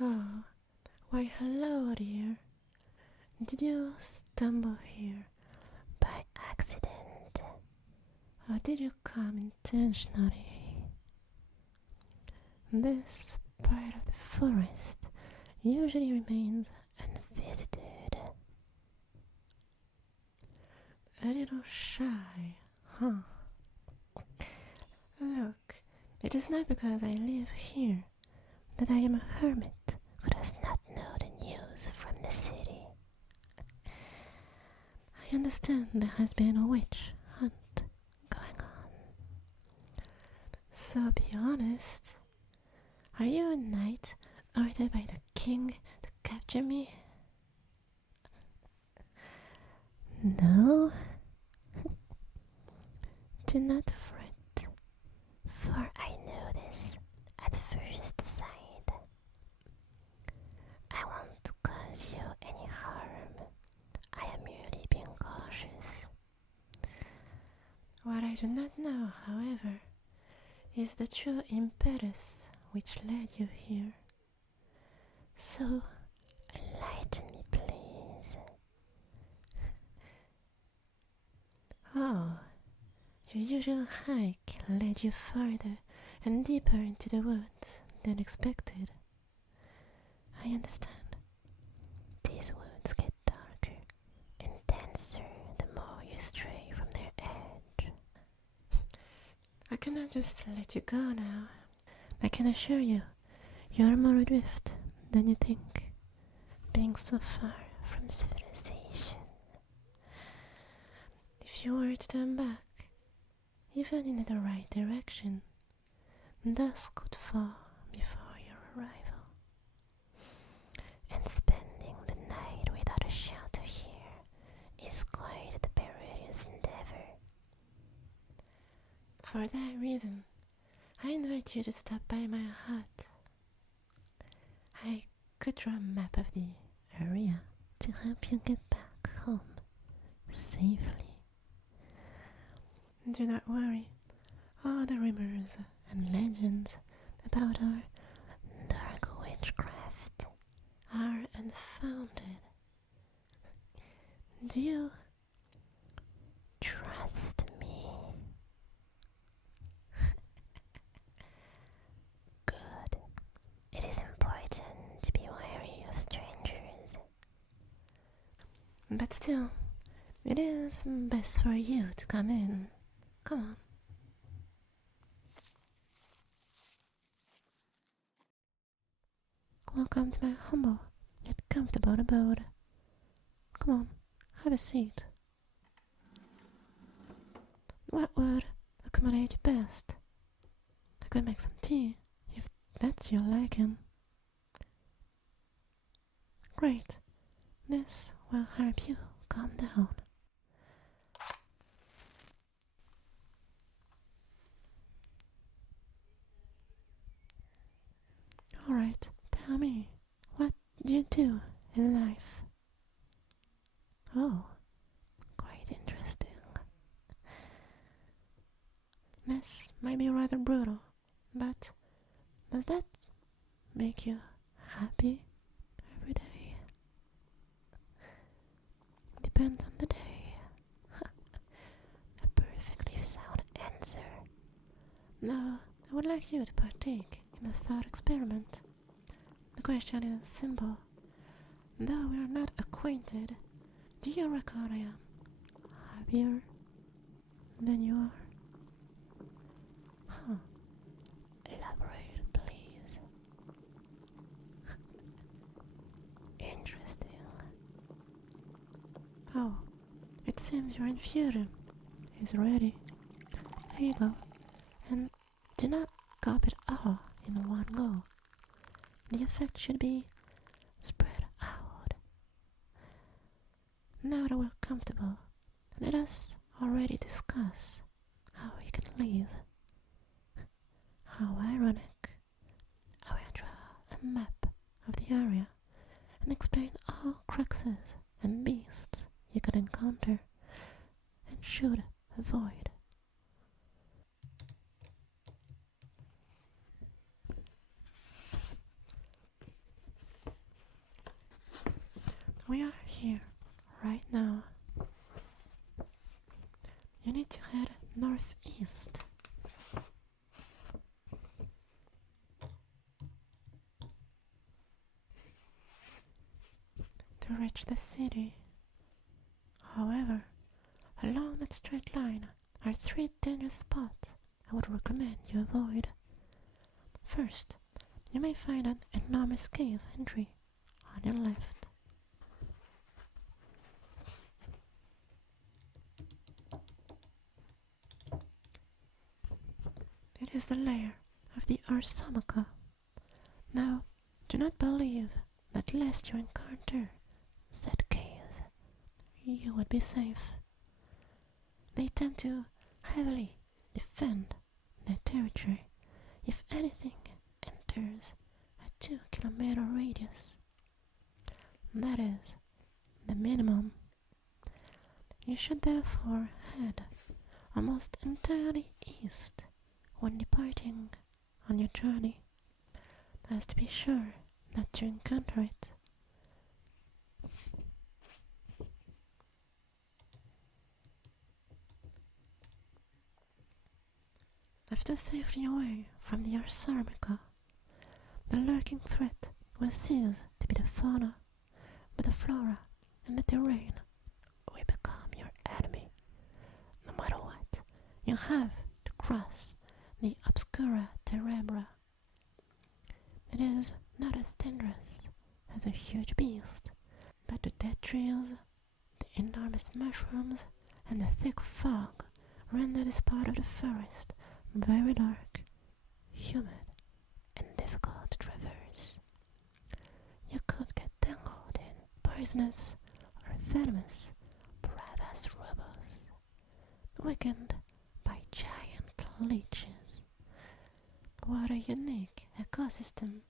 Oh, why hello dear. Did you stumble here by accident? Or did you come intentionally? This part of the forest usually remains unvisited. A little shy, huh? Look, it is not because I live here that I am a hermit who does not know the news from the city. I understand there has been a witch hunt going on. So be honest, are you a knight ordered by the king to capture me? No? Do not fret, for I know this at first sight. I won't cause you any harm. I am merely being cautious. What I do not know, however, is the true impetus which led you here. So, enlighten me, please. Oh, your usual hike led you farther and deeper into the woods than expected. I understand. These woods get darker and denser the more you stray from their edge. I cannot just let you go now. I can assure you, you are more adrift than you think, being so far from civilization. If you were to turn back, even in the right direction, dusk would fall before your arrival. And spending the night without a shelter here is quite a perilous endeavor. For that reason, I invite you to stop by my hut. I could draw a map of the area to help you get back home safely. Do not worry, all the rumors and legends about our dark witchcraft are unfounded. Do you trust me? Good. It is important to be wary of strangers. But still, it is best for you to come in. Come on. Welcome to my humble yet comfortable abode. Come on, have a seat. What would accommodate you best? I could make some tea, if that's your liking. Great. This will help you calm down. Alright, tell me, what do you do in life? Oh, quite interesting. This might be rather brutal, but does that make you happy every day? Depends on the day. A perfectly sound answer. Now, I would like you to partake in a thought experiment. The question is simple. Though we are not acquainted, do you reckon I am happier than you are? Huh. Elaborate, please. Interesting. Oh, it seems your infusion is ready. Here you go. And do not gulp it all in one go. The effect should be spread out. Now that we're comfortable, let us already discuss how we can leave. How ironic. I will draw a map of the area and explain all cruxes and beasts you could encounter and should avoid. We are here, right now. You need to head northeast. To reach the city. However, along that straight line are 3 dangerous spots I would recommend you avoid. First, you may find an enormous cave entry on your left. It is the lair of the Arsamaka. Now, do not believe that lest you encounter that cave, you would be safe. They tend to heavily defend their territory if anything enters a 2-kilometer radius. That is the minimum. You should therefore head almost entirely east when departing on your journey, as to be sure not to encounter it. After safely away from the Arsarmica, the lurking threat will cease to be the fauna, but the flora and the terrain will become your enemy. No matter what, you have to cross the Obscura Terebra. It is not as dangerous as a huge beast, but the dead trees, the enormous mushrooms, and the thick fog render this part of the forest very dark, humid, and difficult to traverse. You could get tangled in poisonous or venomous bravas rubos, weakened by giant leeches. What a unique ecosystem!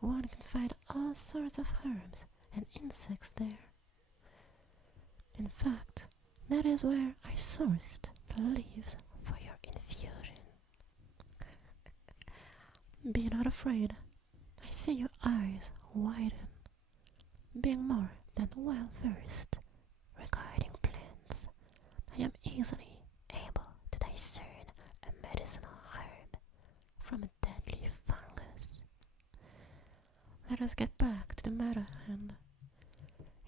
One can find all sorts of herbs and insects there. In fact, that is where I sourced the leaves for your infusion. Be not afraid. I see your eyes widen, being more than well versed regarding plants. I am easily able to discern a medicinal herb from a deadly fungus. Let us get back to the matter at hand.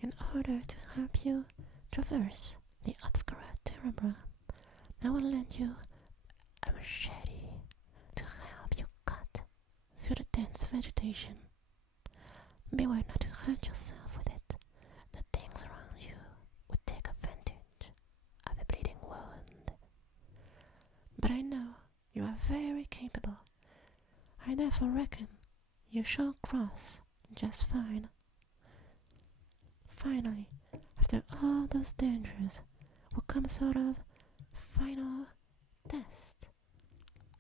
In order to help you traverse the Obscura Terebra, I will lend you a machete to help you cut through the dense vegetation. Beware not to hurt yourself with it. The things around you would take advantage of a bleeding wound. But I know you are very capable. I therefore reckon you shall cross just fine. Finally, after all those dangers, will come a sort of final test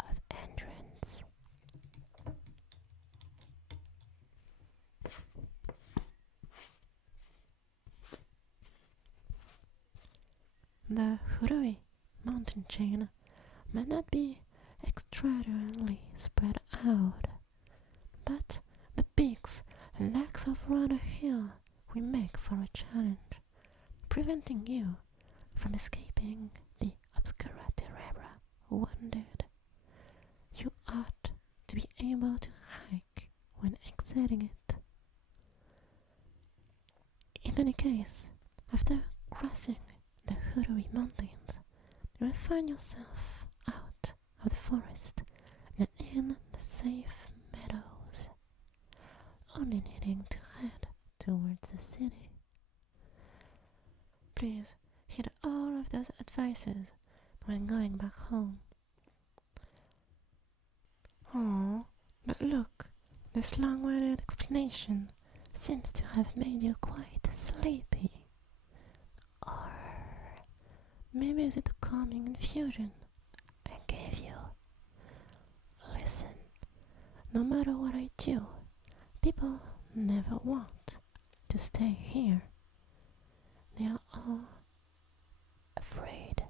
of endurance. The Hurui mountain chain may not be extravagantly spread out, but the peaks and lacks of round a hill we make for a challenge, preventing you from escaping the Obscura Terebra wounded. You ought to be able to hike when exiting it. In any case, after crossing the Hurui Mountains, you will find yourself out of the forest and in the safe meadows, only needing to head towards the city. Please heed all of those advices when going back home. Oh, but look, this long-winded explanation seems to have made you quite sleepy. Or maybe is it the calming infusion I gave you? Listen, no matter what I do, people never want to stay here. They are all afraid.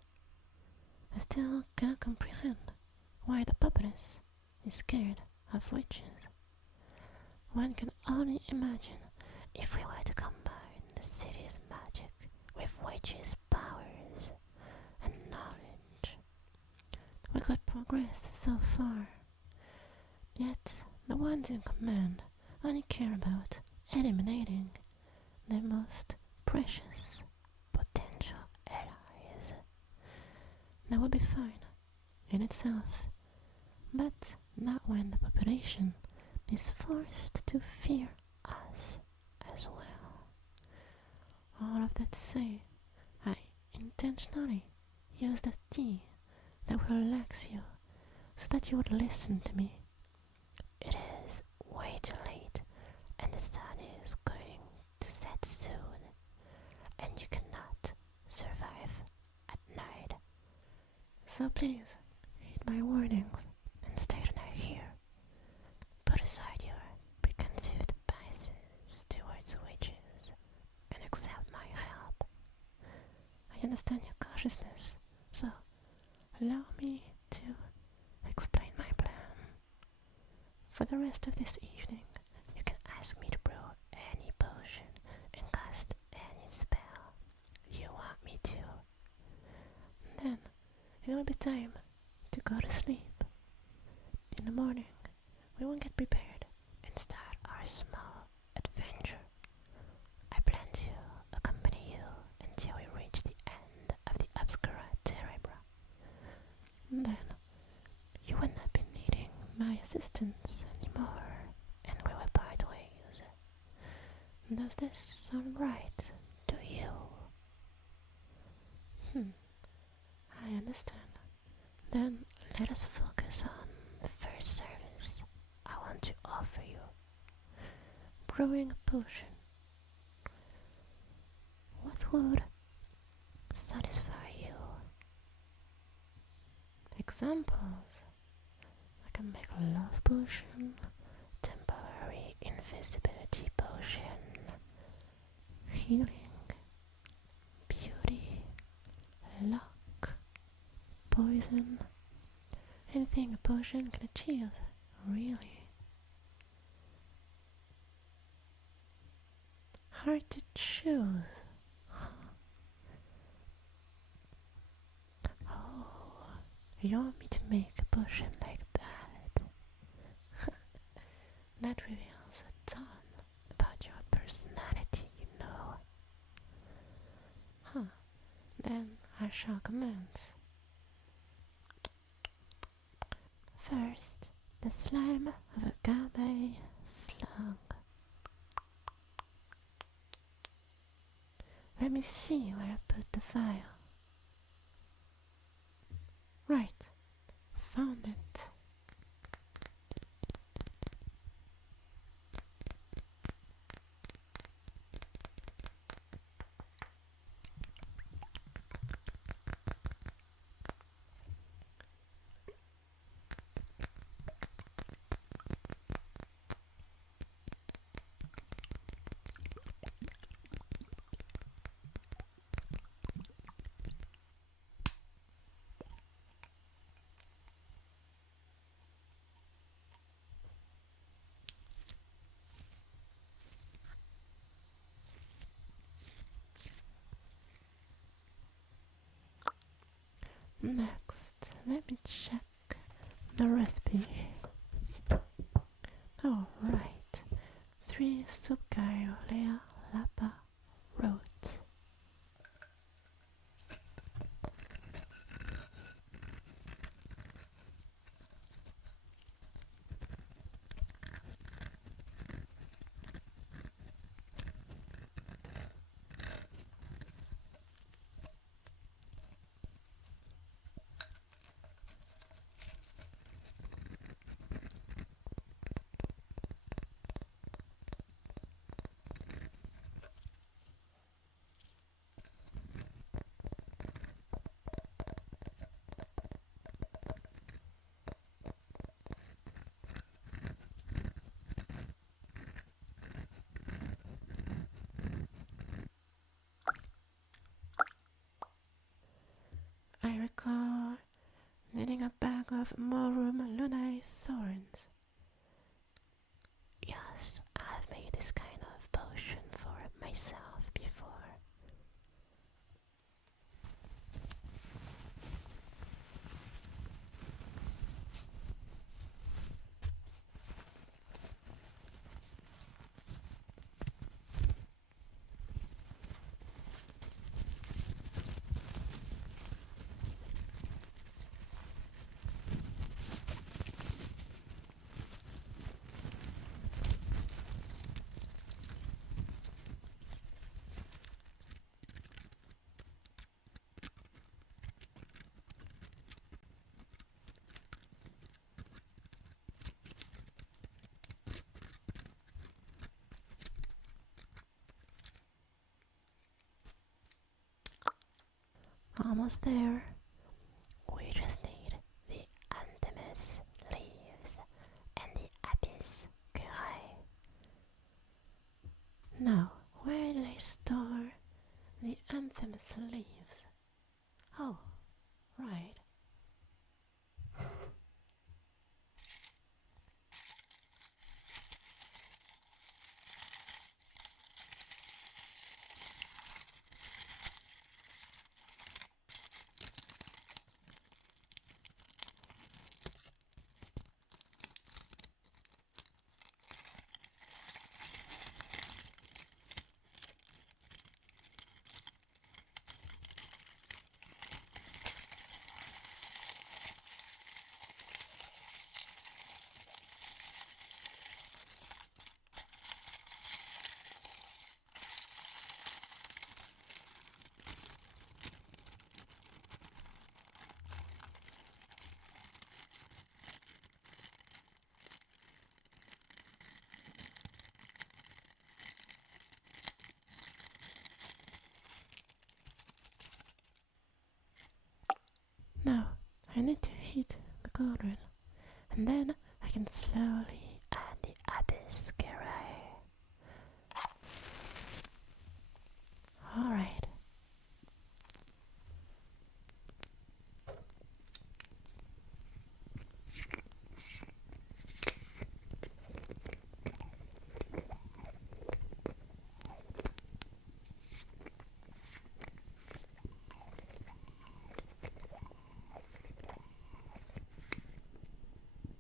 I still cannot comprehend why the populace is scared of witches. One can only imagine if we were to combine the city's magic with witches' powers and knowledge, we could progress so far. Yet the ones in command only care about eliminating their most precious potential allies. That would be fine in itself, but not when the population is forced to fear us as well. All of that to say, I intentionally used a tea that will relax you so that you would listen to me. It is way too late and the sun is going to set soon, and you cannot survive at night. So please, heed my warnings and stay the night here. Put aside your preconceived biases towards witches and accept my help. I understand your cautiousness, so allow me to explain my plan. For the rest of this evening, you can ask me to brew any potion and cast any spell you want me to. Then it will be time to go to sleep. In the morning, we will get prepared and start our small adventure. I plan to accompany you until we reach the end of the Obscura Terebra. Then you will not be needing my assistance anymore, and we will part ways. Does this sound right to you? I understand. Then let us focus on the first service I want to offer you. Brewing a potion. What would satisfy you? Examples: I can make a love potion, temporary invisibility potion, healing, beauty, luck, poison, anything a potion can achieve, really. Hard to choose. Oh, you want me to make a potion like that? That reveals a ton about your personality, you know. Then I shall commence. First, the slime of a Pixabay slug. Let me see where I put the file. Right, found it. Next, let me check the recipe. Oh, right. 3 subcaryolea lapa root. I recall needing a bag of Morum lunae thorns. Yes, I've made this kind of potion almost there. We just need the anthemis leaves and the apis curae. Now, where did I store the anthemis leaves? Oh, right. Now, I need to heat the cauldron, and then I can slowly add the apis curae. Alright.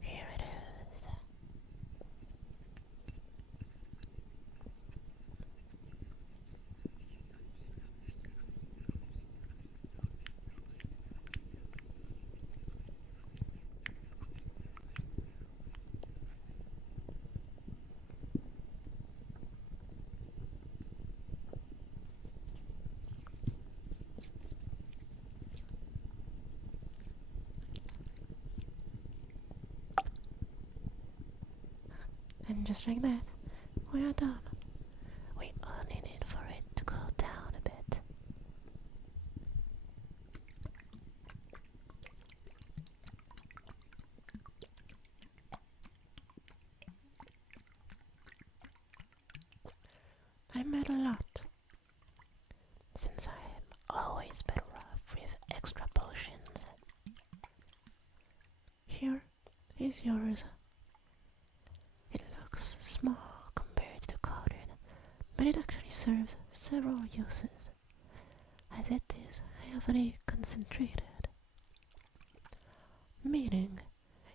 Here it is. And just like that, we are done. We only need for it to go down a bit. I made a lot, since I am always better off with extra potions. Here is yours. It looks small compared to the cauldron, but it actually serves several uses, as it is heavily concentrated, meaning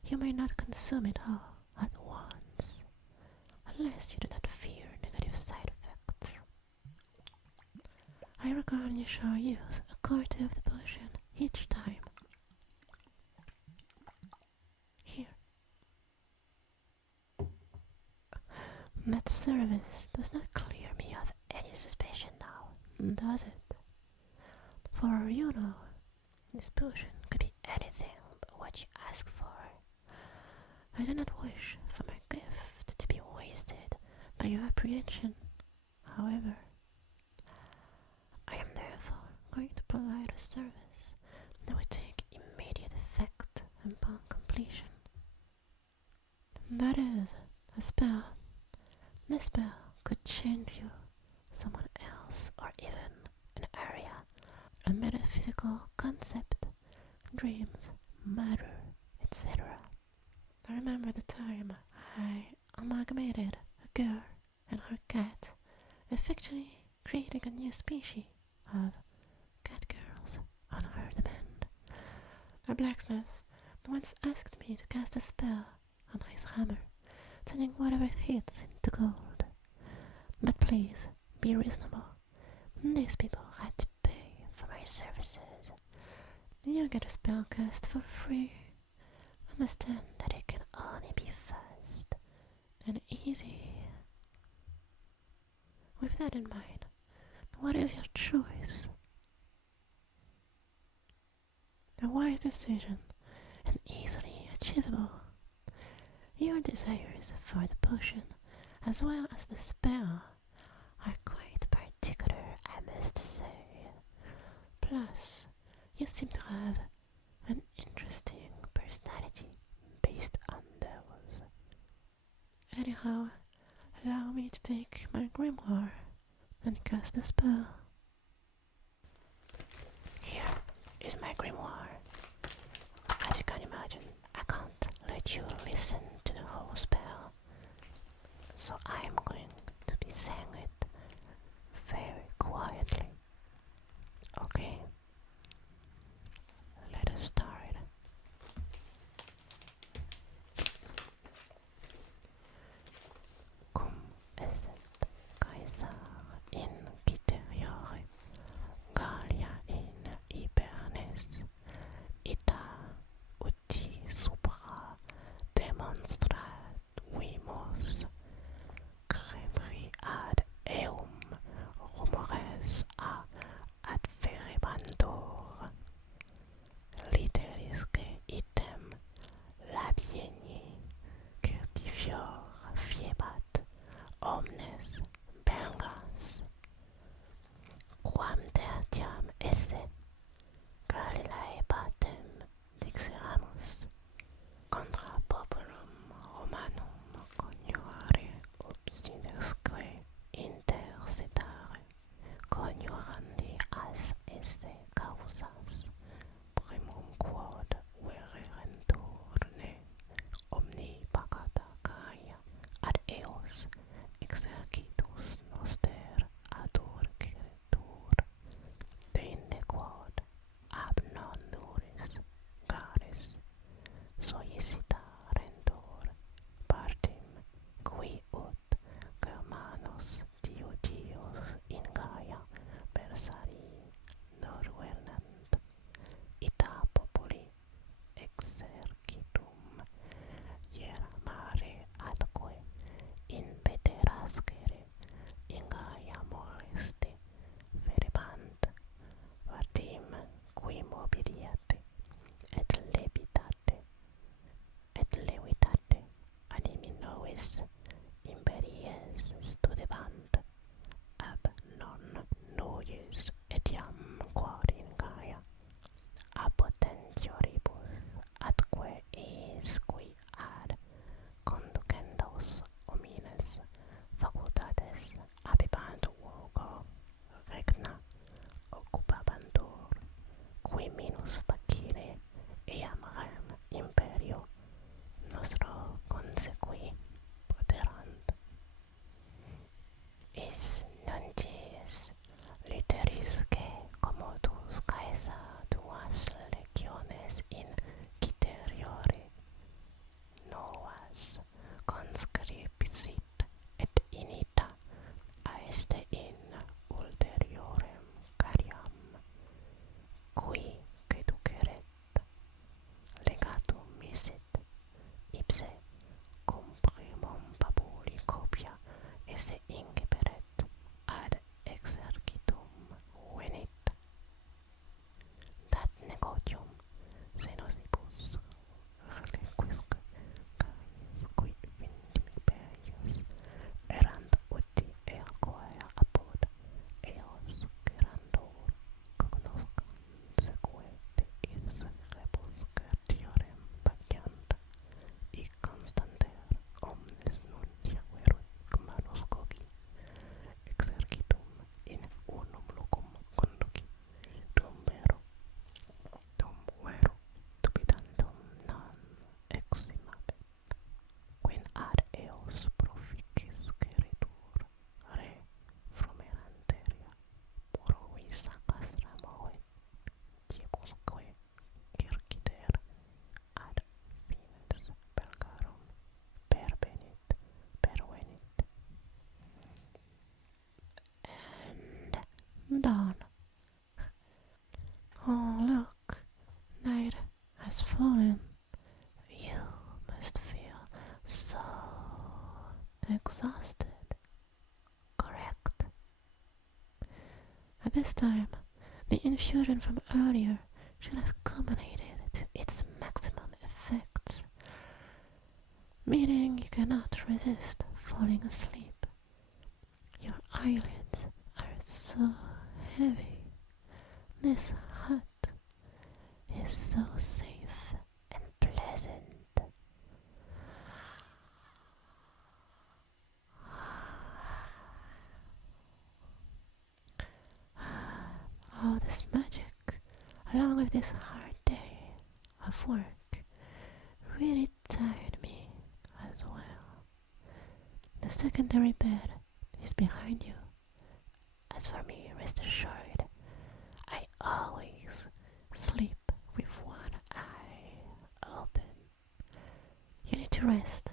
you may not consume it all at once, unless you do not fear negative side effects. I recommend you shall use a quarter of the potion each time. Here. That service does not clear me of any suspicion now, does it? For you know, this potion could be anything but what you ask for. I do not wish for my gift to be wasted by your apprehension. However, I am therefore going to provide a service that will take immediate effect upon completion. That is, a spell. This spell could change you, someone else, or even an area, a metaphysical concept, dreams, matter, etc. I remember the time I amalgamated a girl and her cat, effectively creating a new species of cat girls on her demand. A blacksmith once asked me to cast a spell on his hammer, turning whatever it hits into gold. But please, be reasonable. These people had to pay for my services. You get a spell cast for free. Understand that it can only be fast and easy. With that in mind, what is your choice? A wise decision and easily achievable. Your desires for the potion, as well as the spell, are quite particular, I must say. Plus, You seem to have an interesting personality based on those. Anyhow, allow me to take my grimoire and cast a spell. Here is my grimoire. As you can imagine, I can't let you listen to the whole spell, so I'm going to be saying it very quietly. Okay, let us start. Cum esset Caesar in Citeriore, Gallia in Hibernes, ita uti supra demonstrat vimos, crepri ad eum rumores a adverebantur, literisque item labieni, certifior fiebat, omnes belgas, quam tertiam esse, Galilae patem dixeramus, contra populum Romanum coniurare obstinesque intercetare, coniurandi as esse causas, primum quod vererentur ne omni pacata caria ad eos exercitus noster adurgetur, deinde quod ab non nuris garis sollicitarentur partim qui ut Germanos Diodios in Gaia Persari norvernant, ita populi exercitum iera mare atque in peterascere in Gaia moleste verebant, partim qui mobiliate et levitate animi novis imperies studebant, ab non nullis etiam quod in Gaia a potentioribus atque eis qui ad conducendos homines facultates habebant vulgo regna occupabantur, qui minus facile eam rem imperio nostro consequi poterant. Is nuntis literisque commodus Caesar duas legiones in Citeriore novas conscripsit et inita aeste in ulteriorem cariam, qui ceduceret legatum misit, ipse cum primum papuli copia esse ingeperet ad exercitum venit. Dat negotium senosibus reliquisque carius qui vindimiperius erant uti eaquae apud eos gerantur cognoscam seque de isse rebus certiorem patiant, i constanter omnes nuntia verunt manuscogi exercitum in unum locum conduci, dum veru dubitantum non eximabit, quin ad eos proficis queritur re frumeranteria provisa castra movet, diebusque circiter ad fines belgarum pervenit. And done. Oh, look, night has fallen. You must feel so exhausted, correct? At this time, the infusion from earlier should have culminated to its maximum effects, meaning you cannot resist falling asleep. Your eyelids are so heavy. This hut is so safe and pleasant. All this magic, along with this hard day of work, really tired me as well. The secondary bed is behind you. As for me, rest assured, I always sleep with one eye open. You need to rest